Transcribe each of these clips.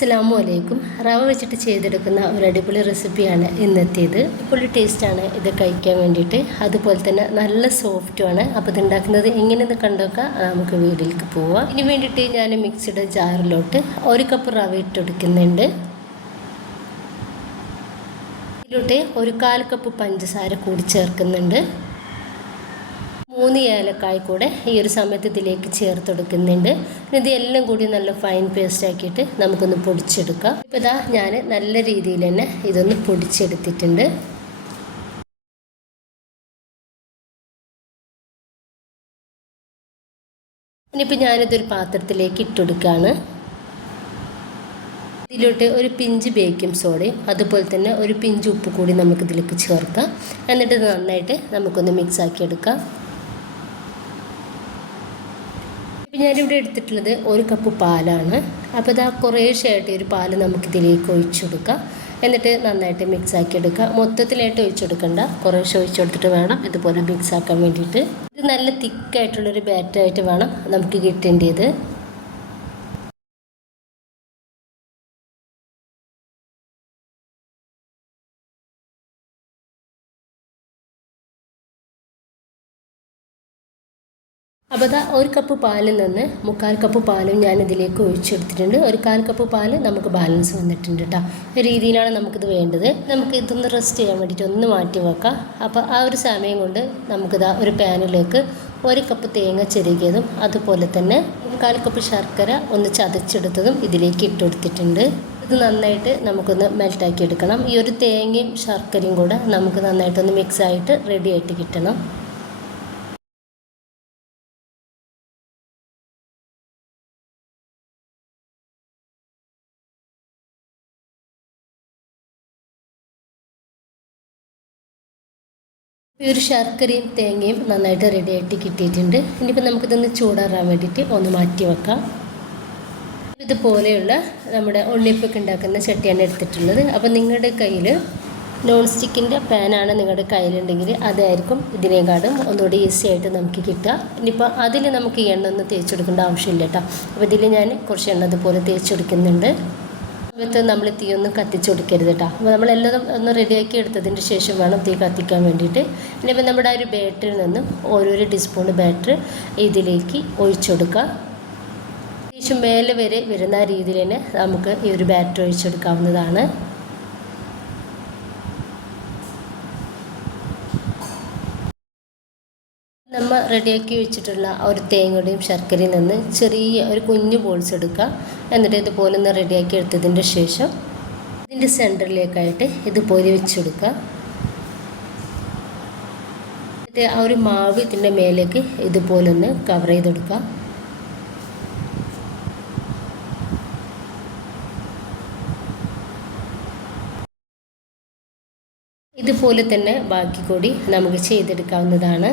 അസ്സലാമു അലൈക്കും. റവ വെച്ചിട്ട് ചെയ്തെടുക്കുന്ന ഒരു അടിപൊളി റെസിപ്പിയാണ് ഇന്നത്തേത്. അടിപൊളി ടേസ്റ്റാണ് ഇത് കഴിക്കാൻ വേണ്ടിയിട്ട്. അതുപോലെ തന്നെ നല്ല സോഫ്റ്റുമാണ്. അപ്പോൾ ഇതുണ്ടാക്കുന്നത് എങ്ങനെയെന്ന് കണ്ടോക്കാം. നമുക്ക് വീട്ടിലേക്ക് പോവാം. ഇതിന് വേണ്ടിയിട്ട് ഞാൻ മിക്സിയുടെ ജാറിലോട്ട് 1 കപ്പ് റവ ഇട്ടെടുക്കുന്നുണ്ട്. ഇതിലോട്ട് 1/4 കപ്പ് പഞ്ചസാര കൂടി ചേർക്കുന്നുണ്ട്. 3 ഏലക്കായ കൂടെ ഈ ഒരു സമയത്ത് ഇതിലേക്ക് ചേർത്തെടുക്കുന്നുണ്ട്. ഇത് എല്ലാം കൂടി നല്ല ഫൈൻ പേസ്റ്റ് ആക്കിയിട്ട് നമുക്കൊന്ന് പൊടിച്ചെടുക്കാം. ഇപ്പോൾ ഇതാ ഞാൻ നല്ല രീതിയിൽ തന്നെ ഇതൊന്ന് പൊടിച്ചെടുത്തിട്ടുണ്ട്. ഇനിയിപ്പോൾ ഞാനിതൊരു പാത്രത്തിലേക്ക് ഇട്ടെടുക്കുകയാണ്. ഇതിലോട്ട് ഒരു പിഞ്ച് ബേക്കിംഗ് സോഡയും അതുപോലെ തന്നെ ഒരു പിഞ്ച് ഉപ്പ് കൂടി നമുക്കിതിലേക്ക് ചേർക്കാം. എന്നിട്ട് നന്നായിട്ട് നമുക്കൊന്ന് മിക്സ് ആക്കി എടുക്കാം. ഇപ്പം ഞാനിവിടെ എടുത്തിട്ടുള്ളത് 1 കപ്പ് പാലാണ്. അപ്പോൾ ഇതാ കുറേശ്ശായിട്ട് ഒരു പാല് നമുക്കിതിലേക്ക് ഒഴിച്ചു കൊടുക്കാം. എന്നിട്ട് നന്നായിട്ട് മിക്സ് ആക്കി എടുക്കുക. മൊത്തത്തിലായിട്ട് ഒഴിച്ചെടുക്കണ്ട, കുറേശ്ശെ ഒഴിച്ചെടുത്തിട്ട് വേണം ഇതുപോലെ മിക്സ് ആക്കാൻ വേണ്ടിയിട്ട്. ഇത് നല്ല തിക്കായിട്ടുള്ളൊരു ബാറ്ററായിട്ട് വേണം നമുക്ക് കിട്ടേണ്ടത്. അപ്പോൾ അതാ 1 കപ്പ് പാലിൽ നിന്ന് 3/4 കപ്പ് പാലും ഞാനിതിലേക്ക് ഒഴിച്ചെടുത്തിട്ടുണ്ട്. 1/4 കപ്പ് പാല് നമുക്ക് ബാലൻസ് വന്നിട്ടുണ്ട് കേട്ടോ. ഈ രീതിയിലാണ് നമുക്കിത് വേണ്ടത്. നമുക്ക് ഇതൊന്ന് റെസ്റ്റ് ചെയ്യാൻ വേണ്ടിയിട്ട് ഒന്ന് മാറ്റി വെക്കാം. അപ്പോൾ ആ ഒരു സമയം കൊണ്ട് നമുക്കിതാ ഒരു പാനിലേക്ക് 1 കപ്പ് തേങ്ങ ചിരകിയതും അതുപോലെ തന്നെ 3/4 കപ്പ് ശർക്കര ഒന്ന് ചതച്ചെടുത്തതും ഇതിലേക്ക് ഇട്ടുകൊടുത്തിട്ടുണ്ട്. ഇത് നന്നായിട്ട് നമുക്കൊന്ന് മെൽറ്റാക്കി എടുക്കണം. ഈ ഒരു തേങ്ങയും ശർക്കരയും കൂടെ നമുക്ക് നന്നായിട്ടൊന്ന് മിക്സായിട്ട് റെഡി ആയിട്ട് കിട്ടണം. ഈ ഒരു ശർക്കരയും തേങ്ങയും നന്നായിട്ട് റെഡിയായിട്ട് കിട്ടിയിട്ടുണ്ട്. ഇനിയിപ്പോൾ നമുക്കിതൊന്ന് ചൂടാറാൻ വേണ്ടിയിട്ട് ഒന്ന് മാറ്റി വെക്കാം. ഇതുപോലെയുള്ള നമ്മുടെ ഉണ്ണിയപ്പൊക്കെ ഉണ്ടാക്കുന്ന ചട്ടിയാണ് എടുത്തിട്ടുള്ളത്. അപ്പോൾ നിങ്ങളുടെ കയ്യിൽ നോൺ സ്റ്റിക്കിൻ്റെ പാനാണ് നിങ്ങളുടെ കയ്യിലുണ്ടെങ്കിൽ അതായിരിക്കും ഇതിനേക്കാളും ഒന്നുകൂടി ഈസി ആയിട്ട് നമുക്ക് കിട്ടുക. ഇനിയിപ്പോൾ അതിൽ നമുക്ക് ഈ എണ്ണ ഒന്നും തേച്ച് കൊടുക്കേണ്ട ആവശ്യമില്ല കേട്ടോ. അപ്പോൾ ഇതിൽ ഞാൻ കുറച്ച് എണ്ണ ഇതുപോലെ തേച്ച് കൊടുക്കുന്നുണ്ട്. സമയത്ത് നമ്മൾ തീ ഒന്നും കത്തിച്ച് കൊടുക്കരുത് കേട്ടോ. അപ്പോൾ നമ്മളെല്ലാം ഒന്ന് റെഡിയാക്കി എടുത്തതിന് ശേഷം വേണം തീ കത്തിക്കാൻ വേണ്ടിയിട്ട്. ഇനിയിപ്പോൾ നമ്മുടെ ആ ഒരു ബാറ്ററിൽ നിന്നും ഓരോരോ ടീസ്പൂൺ ബാറ്റർ ഇതിലേക്ക് ഒഴിച്ചു കൊടുക്കുക. ഏകദേശം മേലെ വരെ വരുന്ന രീതിയിൽ തന്നെ നമുക്ക് ഈ ഒരു ബാറ്റർ ഒഴിച്ചെടുക്കാവുന്നതാണ്. നമ്മൾ റെഡിയാക്കി വെച്ചിട്ടുള്ള ഒരു തേങ്ങയുടെയും ശർക്കരയിൽ നിന്ന് ചെറിയ ഒരു കുഞ്ഞു ബോൾസ് എടുക്കുക. എന്നിട്ട് ഇതുപോലെ ഒന്ന് റെഡിയാക്കി എടുത്തതിൻ്റെ ശേഷം ഇതിൻ്റെ സെൻറ്ററിലേക്കായിട്ട് ഇതുപോലെ വെച്ചെടുക്കുക. എന്നിട്ട് ആ ഒരു മാവ് ഇതിൻ്റെ മേലേക്ക് ഇതുപോലെ ഒന്ന് കവർ ചെയ്തെടുക്കുക. ഇതുപോലെ തന്നെ ബാക്കി കൂടി നമുക്ക് ചെയ്തെടുക്കാവുന്നതാണ്.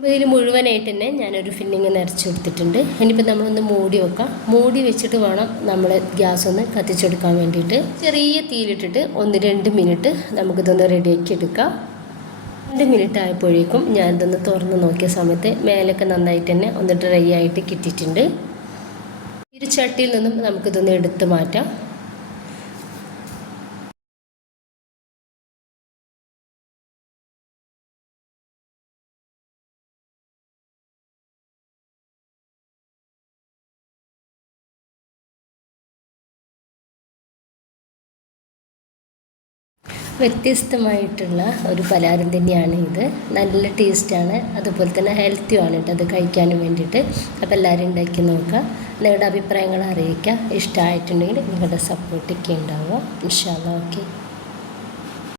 അപ്പോൾ ഇതിൽ മുഴുവനായിട്ട് തന്നെ ഞാനൊരു ഫില്ലിങ് നിറച്ച് കൊടുത്തിട്ടുണ്ട്. ഇനിയിപ്പോൾ നമ്മളൊന്ന് മൂടി വെക്കാം. മൂടി വെച്ചിട്ട് വേണം നമ്മൾ ഗ്യാസ് ഒന്ന് കത്തിച്ചെടുക്കാൻ വേണ്ടിയിട്ട്. ചെറിയ തീയിലിട്ടിട്ട് 1-2 മിനിറ്റ് നമുക്കിതൊന്ന് റെഡിയാക്കി എടുക്കാം. 2 മിനിറ്റ് ആയപ്പോഴേക്കും ഞാനിതൊന്ന് തുറന്ന് നോക്കിയ സമയത്ത് മേലൊക്കെ നന്നായിട്ട് തന്നെ ഒന്ന് ഡ്രൈ ആയിട്ട് കിട്ടിയിട്ടുണ്ട്. ഈ ഒരു ചട്ടിയിൽ നിന്നും നമുക്കിതൊന്ന് എടുത്ത് മാറ്റാം. വ്യത്യസ്തമായിട്ടുള്ള ഒരു പലഹാരം തന്നെയാണ് ഇത്. നല്ല ടേസ്റ്റാണ്, അതുപോലെ തന്നെ ഹെൽത്തിയുമാണ് കേട്ടോ അത് കഴിക്കാനും വേണ്ടിയിട്ട്. അപ്പോൾ എല്ലാവരും ഉണ്ടാക്കി നോക്കുക. നിങ്ങളുടെ അഭിപ്രായങ്ങൾ അറിയിക്കുക. ഇഷ്ടമായിട്ടുണ്ടെങ്കിൽ നിങ്ങളുടെ സപ്പോർട്ടൊക്കെ ഉണ്ടാവുക. ഇൻഷാ അല്ലാഹ്. ഓക്കെ.